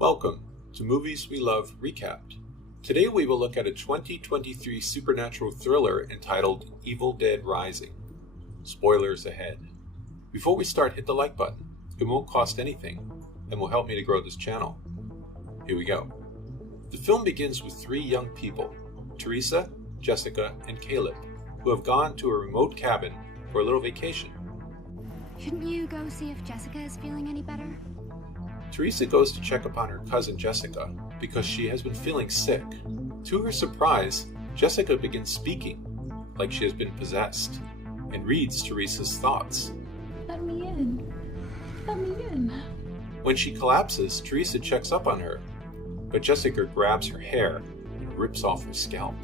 Welcome to Movies We Love Recapped. Today we will look at a 2023 supernatural thriller entitled Evil Dead Rising. Spoilers ahead. Before we start, hit the like button. It won't cost anything and will help me to grow this channel. Here we go. The film begins with three young people, Teresa, Jessica, and Caleb, who have gone to a remote cabin for a little vacation. Shouldn't you go see if Jessica is feeling any better? Teresa goes to check upon her cousin Jessica because she has been feeling sick. To her surprise, Jessica begins speaking like she has been possessed and reads Teresa's thoughts. Let me in. Let me in. When she collapses, Teresa checks up on her, but Jessica grabs her hair and rips off her scalp.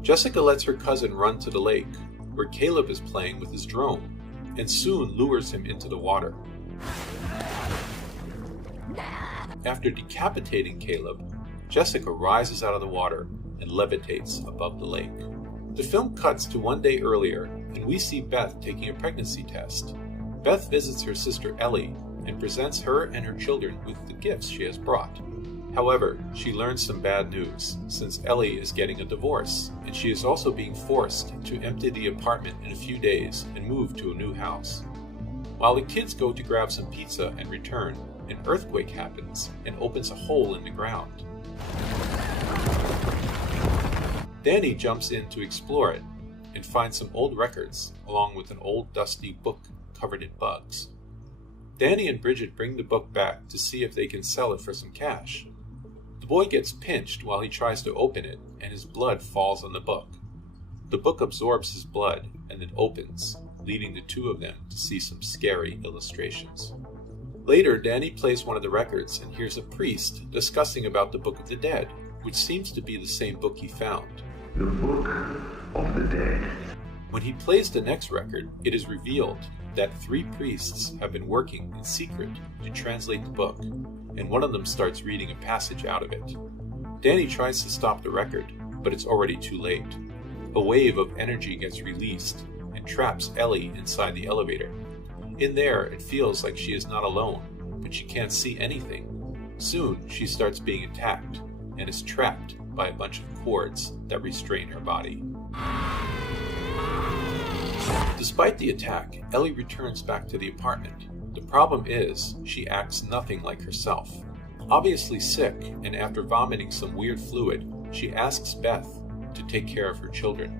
Jessica lets her cousin run to the lake, where Caleb is playing with his drone, and soon lures him into the water. After decapitating Caleb, Jessica rises out of the water and levitates above the lake. The film cuts to one day earlier, and we see Beth taking a pregnancy test. Beth visits her sister Ellie and presents her and her children with the gifts she has brought. However, she learns some bad news, since Ellie is getting a divorce, and she is also being forced to empty the apartment in a few days and move to a new house. While the kids go to grab some pizza and return, an earthquake happens and opens a hole in the ground. Danny jumps in to explore it and finds some old records along with an old dusty book covered in bugs. Danny and Bridget bring the book back to see if they can sell it for some cash. The boy gets pinched while he tries to open it, and his blood falls on the book. The book absorbs his blood and then opens, leading the two of them to see some scary illustrations. Later, Danny plays one of the records and hears a priest discussing about the Book of the Dead, which seems to be the same book he found. The Book of the Dead. When he plays the next record, it is revealed that three priests have been working in secret to translate the book, and one of them starts reading a passage out of it. Danny tries to stop the record, but it's already too late. A wave of energy gets released and traps Ellie inside the elevator. In there, it feels like she is not alone, but she can't see anything. Soon, she starts being attacked and is trapped by a bunch of cords that restrain her body. Despite the attack, Ellie returns back to the apartment. The problem is, she acts nothing like herself. Obviously sick, and after vomiting some weird fluid, she asks Beth to take care of her children.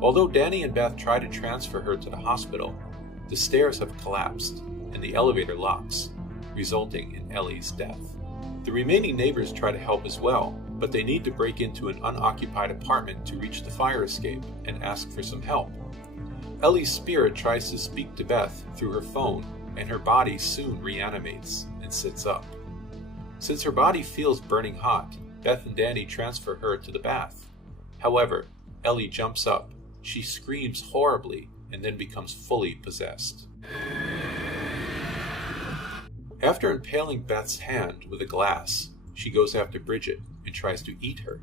Although Danny and Beth try to transfer her to the hospital, the stairs have collapsed and the elevator locks, resulting in Ellie's death. The remaining neighbors try to help as well, but they need to break into an unoccupied apartment to reach the fire escape and ask for some help. Ellie's spirit tries to speak to Beth through her phone, and her body soon reanimates and sits up. Since her body feels burning hot, Beth and Danny transfer her to the bath. However, Ellie jumps up, she screams horribly, and then becomes fully possessed. After impaling Beth's hand with a glass, she goes after Bridget and tries to eat her.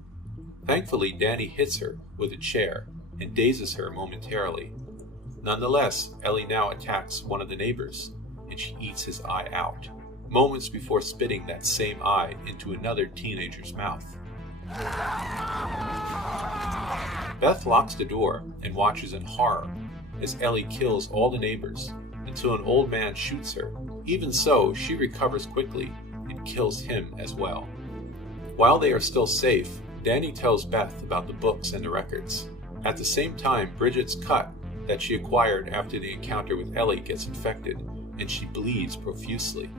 Thankfully, Danny hits her with a chair and dazes her momentarily. Nonetheless, Ellie now attacks one of the neighbors, and she eats his eye out, moments before spitting that same eye into another teenager's mouth. Beth locks the door and watches in horror as Ellie kills all the neighbors until an old man shoots her. Even so, she recovers quickly and kills him as well. While they are still safe, Danny tells Beth about the books and the records. At the same time, Bridget's cut that she acquired after the encounter with Ellie gets infected, and she bleeds profusely.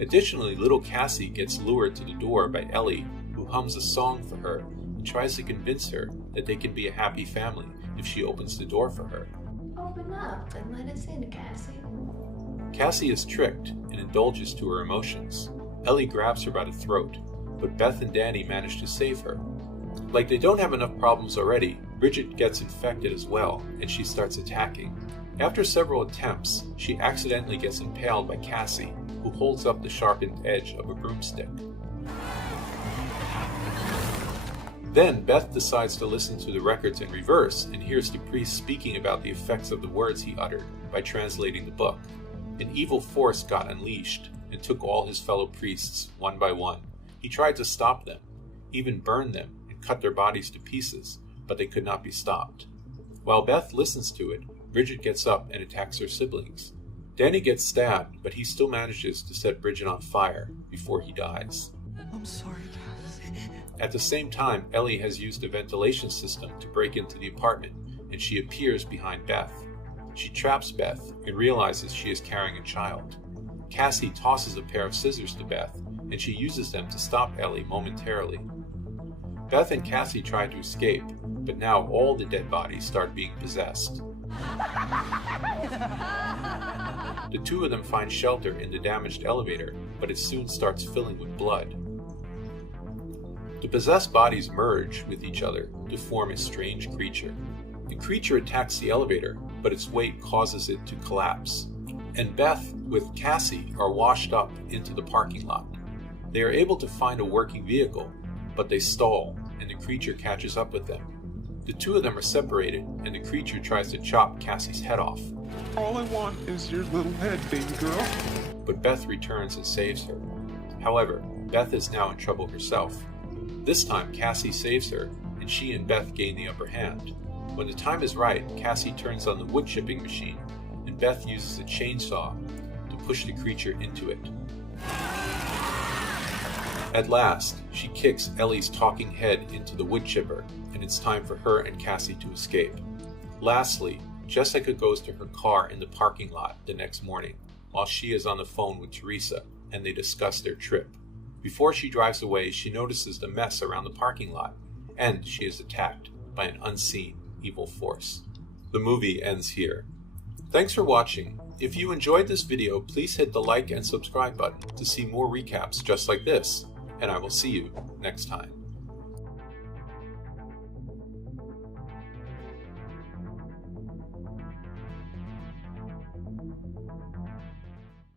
Additionally, little Cassie gets lured to the door by Ellie, who hums a song for her and tries to convince her that they can be a happy family if she opens the door for her. Open up and let us in, Cassie. Cassie is tricked and indulges to her emotions. Ellie grabs her by the throat, but Beth and Danny manage to save her. Like they don't have enough problems already, Bridget gets infected as well, and she starts attacking. After several attempts, she accidentally gets impaled by Cassie, who holds up the sharpened edge of a broomstick. Then Beth decides to listen to the records in reverse and hears the priest speaking about the effects of the words he uttered by translating the book. An evil force got unleashed and took all his fellow priests one by one, He tried to stop them, even burn them and cut their bodies to pieces, but they could not be stopped. While Beth listens to it, Bridget gets up and attacks her siblings. Danny gets stabbed, but he still manages to set Bridget on fire before he dies. I'm sorry, Cass. At the same time, Ellie has used a ventilation system to break into the apartment, and she appears behind Beth. She traps Beth and realizes she is carrying a child. Cassie tosses a pair of scissors to Beth, and she uses them to stop Ellie momentarily. Beth and Cassie try to escape, but now all the dead bodies start being possessed. The two of them find shelter in the damaged elevator, but it soon starts filling with blood. The possessed bodies merge with each other to form a strange creature. The creature attacks the elevator, but its weight causes it to collapse. And Beth with Cassie are washed up into the parking lot. They are able to find a working vehicle, but they stall, and the creature catches up with them. The two of them are separated, and the creature tries to chop Cassie's head off. All I want is your little head, baby girl. But Beth returns and saves her. However, Beth is now in trouble herself. This time, Cassie saves her, and she and Beth gain the upper hand. When the time is right, Cassie turns on the wood chipping machine, and Beth uses a chainsaw to push the creature into it. At last, she kicks Ellie's talking head into the wood chipper, and it's time for her and Cassie to escape. Lastly, Jessica goes to her car in the parking lot the next morning, while she is on the phone with Teresa, and they discuss their trip. Before she drives away, she notices the mess around the parking lot, and she is attacked by an unseen evil force. The movie ends here. Thanks for watching. If you enjoyed this video, please hit the like and subscribe button to see more recaps just like this, and I will see you next time.